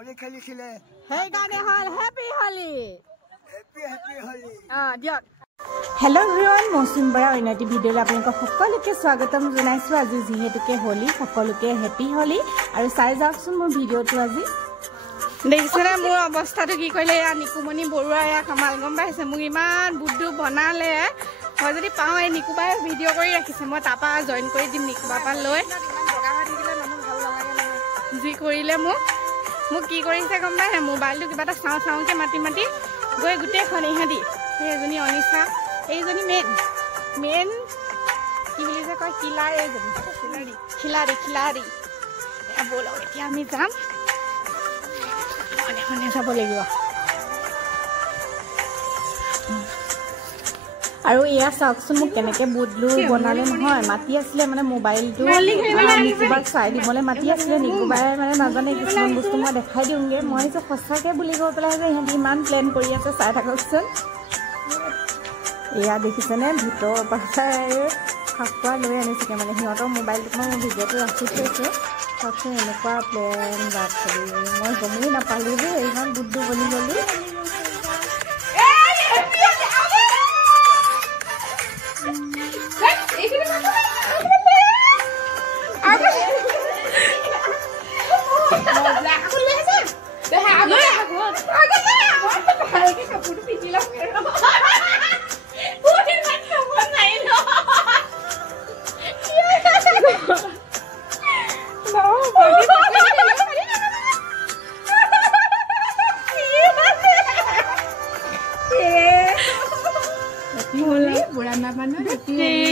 হলি খেলিছিলে সেইকাৰণে হল হেপী হলি হেপী হলি দিয়ক হেল্ল' এভৰিৱান মৌচুম বৰা অন্যটি ভিডিঅ'লৈ আপোনালোকক সকলোকে স্বাগতম জনাইছোঁ আজি যিহেতুকে হলি সকলোকে হেপী হলি আৰু চাই যাওকচোন মোৰ ভিডিঅ'টো আজি দেখিছেনে মোৰ অৱস্থাটো কি কৰিলে এয়া নিকুমণি বৰুৱা এয়া কামাল গম পাইছে মোক ইমান বুদ্ধু বনালে মই যদি পাওঁ এই নিকুবাই ভিডিঅ' কৰি ৰাখিছে মই তাৰপৰা জইন কৰি দিম নিকুবাৰ পৰা লৈ যি কৰিলে মোক কি কৰিছে গম পাইছে মোবাইলটো কিবা এটা চাওঁকৈ মাতি গৈ গোটেইখন ইহঁতি সেইজনী অনিশা এইজনী মেইন কি বুলি যে কয় খিলাৰী এইজনী খিলাৰী ব'লক এতিয়া আমি যাম মনে যাব লাগিব আৰু এয়া চাওকচোন মোক কেনেকৈ বুটলু বনালে নহয় মাতি আছিলে মানে মোবাইলটো নিকুবাক চাই দিবলৈ মাতি আছিলে নিকুবাই মানে নাজানে কিছুমান বস্তু মই দেখাই দিওঁগৈ মই যে সঁচাকৈ বুলি কৈ পেলাই যে সিহঁতি ইমান প্লেন কৰি আছে চাই থাককচোন এয়া দেখিছেনে ভিতৰৰ পৰা ফাকুৱা লৈ আনিছেগৈ মানে সিহঁতৰ মোবাইলটোত মই ভিডিঅ'টো ৰাখি থৈছোঁ চাওকচোন এনেকুৱা প্লেন বাদ কৰি মই গমেই নাপালোঁ যে ইমান বুদ্ধু বনি গ'লো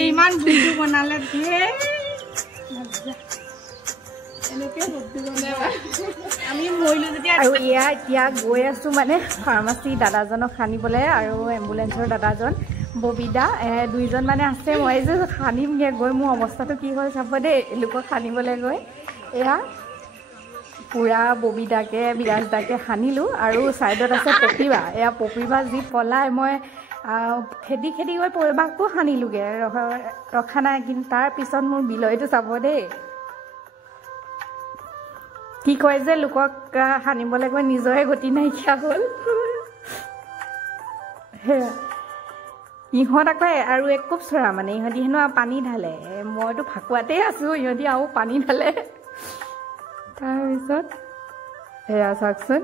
ইমান বুদ্ধু বনালে আমি মৰিলো যেতিয়া আৰু এয়া এতিয়া গৈ আছো মানে ফাৰ্মাচী দাদাজনক সানিবলৈ আৰু এম্বুলেঞ্চৰ দাদাজন ববিদা দুইজন মানে আছে মই যে সানিমগৈ গৈ মোৰ অৱস্থাটো কি হ'ল চাব দেই লোকক সানিবলৈ গৈ এয়া পুৰা ববিদাকে বিৰাজদাকে সানিলোঁ আৰু ছাইডত আছে পপিবা এয়া পপিবা যি পলাই মই খেদি গৈ পৰিবাকো সানিলোগৈ ৰখা নাই কিন্তু তাৰপিছত মোৰ বিলয়টো চাব দেই কি কয় যে লোকক সানিবলৈ গৈ নিজৰে গতি নাইকিয়া হ'ল সেয়া ইহঁত আকৌ আৰু এক কোপ চৰা মানে ইহঁতি হেনো পানী ঢালে মইতো ফাকুৱাতেই আছোঁ ইহঁতি আৰু পানী ঢালে তাৰপিছত সেয়া চাওকচোন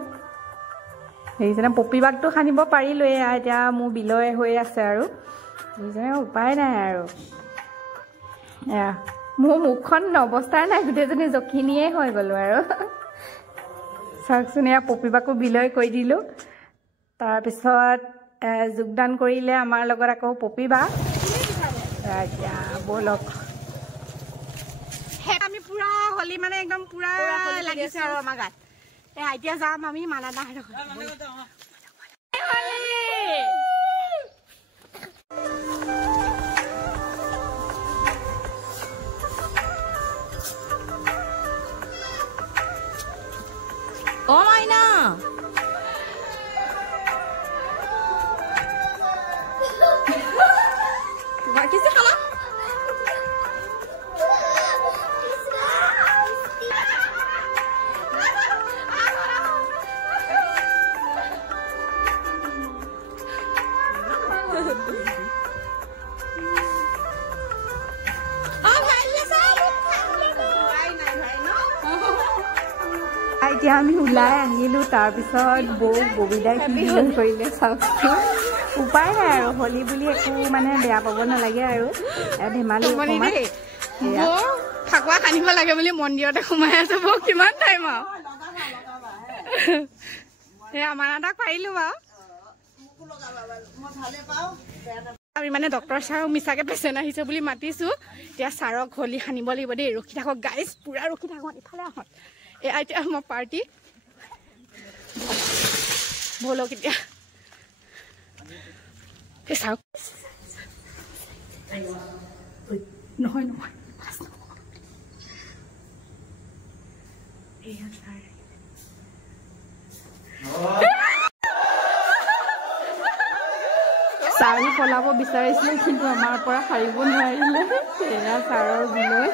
সেইজনে পপিবাকটো সানিব পাৰিলোৱে এতিয়া মোৰ বিলয় হৈ আছে আৰু সেইজনে উপায় নাই আৰু এয়া মোৰ মুখখন অৱস্থাই নাই গোটেইজনী জখিনিয়ে হৈ গ'লোঁ আৰু চাওকচোন এয়া পপিবাকো বিলয় কৰি দিলোঁ তাৰপিছত যোগদান কৰিলে আমাৰ লগত আকৌ পপিবা এতিয়া ব'লক আমি পুৰা হলি মানে একদম পুৰা লাগিছে আৰু আমাৰ গাত এতিয়া যাম আমি মানাদাহঁতৰ অ মাইনা তোমাৰ কিছু খালা এতিয়া আমি ওলাই আহিলোঁ তাৰপিছত ববিদাই কি কৰিলে চাওকচোন উপায় নাই আৰু হলি বুলি একো মানে বেয়া পাব নালাগে আৰু ধেমালি ফাকুৱা সানিব লাগে বুলি মন্দিৰতে সোমাই আছো বৌ কিমান টাইম আৰু আমাৰ এটাক পাৰিলোঁ বাৰু আমি মানে ডক্টৰ ছাৰক মিছাকে পেচেণ্ট আহিছে বুলি মাতিছোঁ এতিয়া ছাৰক হলি সানিব লাগিব দেই ৰখি থাকক গাইজ পুৰা ৰখি থাকক ইফালে আহক এয়া এতিয়া আমাৰ পাৰ্টি ব'লক এতিয়া চাওক নহয় ছাৰে পলাব বিচাৰিছিলে কিন্তু আমাৰ পৰা সাৰিব নোৱাৰিলে সেয়া ছাৰৰ বিলৈ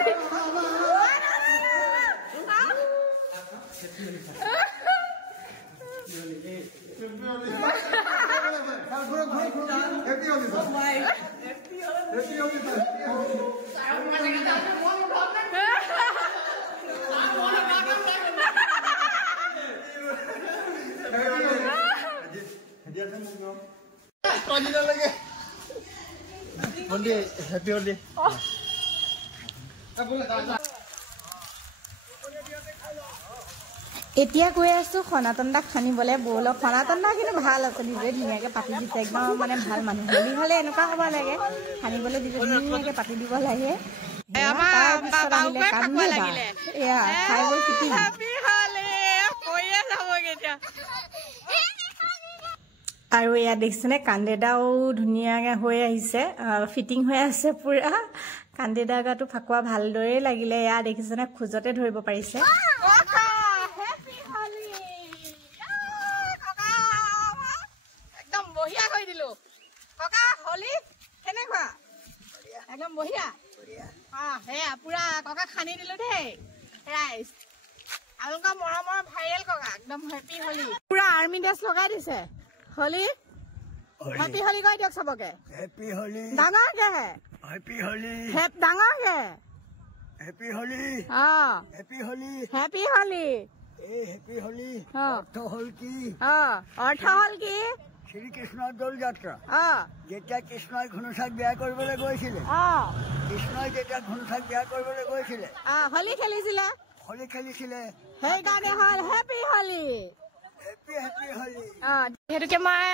এতিয়া গৈ আছো সনাতন দাক খানিবলে বৌলক সনাতন দা কিন্তু ভাল আছে নিজে ধুনীয়াকে পাতি দিছে একদম মানে ভাল মানুহ হলি হলে এনেকুৱা হ'ব লাগে খানিবলে দিলে ধুনীয়াকে পাতি দিব লাগে আৰু এয়া দেখিছেনে কান্দেদাও ধুনীয়াকে হৈ আহিছে ফিটিং হৈ আছে পুৰা কান্দেদা গাটো ফাকুৱা ভালদৰে লাগিলে এয়া দেখিছেনে খোজতে ধৰিব পাৰিছে একদম বঢ়িয়া কৰি দিলো ককা হলি কেনেকুৱা একদম বঢ়িয়া সেয়া পুৰা ককা খানি দিলো দেই ৰাইজ আপোনালোকৰ মৰমৰ ভাইৰেল ককা একদম হেপী হলি পুৰা আৰ্মি ড্ৰেছ লগাই দিছে হলি হেপী হলি কৈ দিয়ক চবকে হেপী হলি ডাঙৰকে হেপী হলি ডাঙৰকে হেপী হলি হেপী হলি হেপী হলি এই হেপী হলি অৰ্থ হল কি অৰ্থ হল কি শ্ৰীকৃষ্ণৰ দৌল যাত্ৰা যেতিয়া কৃষ্ণই ঘনচাক বিয়া কৰিবলৈ গৈছিলে কৃষ্ণই যেতিয়া ঘনচাক বিয়া কৰিবলৈ গৈছিলে হলি খেলিছিলে হলি খেলিছিলে সেইকাৰণে হল হেপী হলি হেপী হেপী হলি যিহেতুকে মই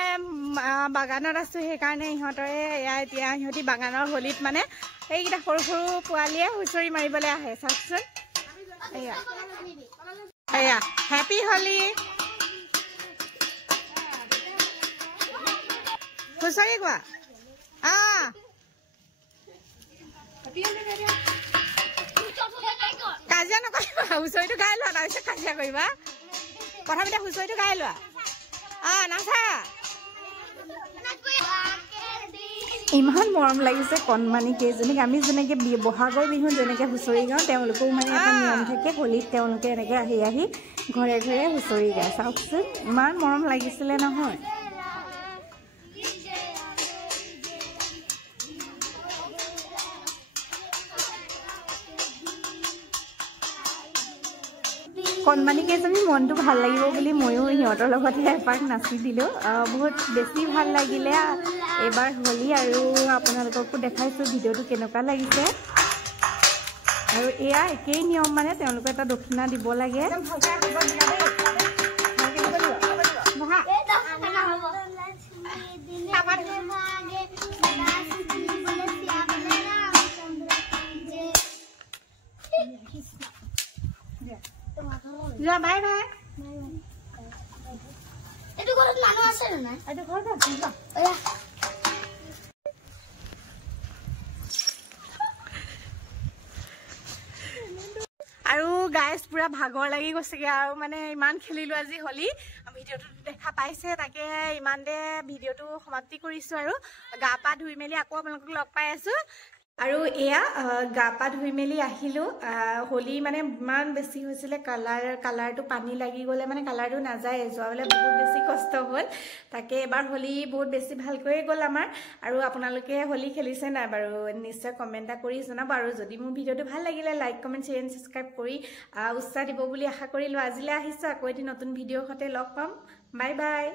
বাগানত আছো সেইকাৰণে ইহঁতৰে এয়া এতিয়া ইহঁতি বাগানৰ হলিত মানে সেইকেইটা সৰু সৰু পোৱালীয়ে হুঁচৰি মাৰিবলৈ আহে চাওকচোন এয়া এয়া হেপী হলি হুঁচৰি কোৱা কাজিয়া নকৰিবা হুঁচৰিটো গাই লোৱা তাৰপিছত কাজিয়া কৰিবা প্ৰথমতে হুঁচৰিটো গাই লোৱা নাচা ইমান মৰম লাগিছে কণমানি কেইজনীক আমি যেনেকে বহাগৰ বিহু যেনেকে হুঁচৰি গাওঁ তেওঁলোকেও মানে এটা নিয়ম থাকে হোলীত তেওঁলোকে এনেকে আহি আহি ঘৰে ঘৰে হুঁচৰি গায় চাওকচোন ইমান মৰম লাগিছিলে নহয় কণমানি কেইজনী মনটো ভাল লাগিব বুলি ময়ো সিহঁতৰ লগতে এপাক নাচি দিলোঁ বহুত বেছি ভাল লাগিলে এইবাৰ হোলী আৰু আপোনালোককো দেখাইছোঁ ভিডিঅ'টো কেনেকুৱা লাগিছে আৰু এয়া একেই নিয়ম মানে তেওঁলোকে এটা দক্ষিণা দিব লাগে বাই বাই এইটো ঘৰত মানুহ আছে না এইটো ঘৰত আছে আৰু গাইজ পুৰা ভাগৰ লাগি গৈছেগে আৰু মানে ইমান খেলিলো আজি হোলী ভিডিঅ'টো দেখা পাইছে তাকে ইমানতে ভিডিঅ'টো সমাপ্তি কৰিছোঁ আৰু গা পা ধুই মেলি আকৌ আপোনালোকক লগ পাই আছোঁ আৰু এয়া গা পা ধুই মেলি আহিলোঁ হোলী মানে ইমান বেছি হৈছিলে কালাৰটো পানী লাগি গ'লে মানে কালাৰটো নাযায় যোৱাবলৈ বহুত বেছি কষ্ট হ'ল তাকে এবাৰ হোলী বহুত বেছি ভালকৈ গ'ল আমাৰ আৰু আপোনালোকে হোলী খেলিছে নাই বাৰু নিশ্চয় কমেণ্ট এটা কৰি জনাব আৰু যদি মোৰ ভিডিঅ'টো ভাল লাগিলে like comment share and subscribe কৰি উৎসাহ দিব বুলি আশা কৰিলোঁ আজিলৈ আহিছোঁ আকৌ এটি নতুন ভিডিঅ'ৰ সৈতে লগ পাম বাই বাই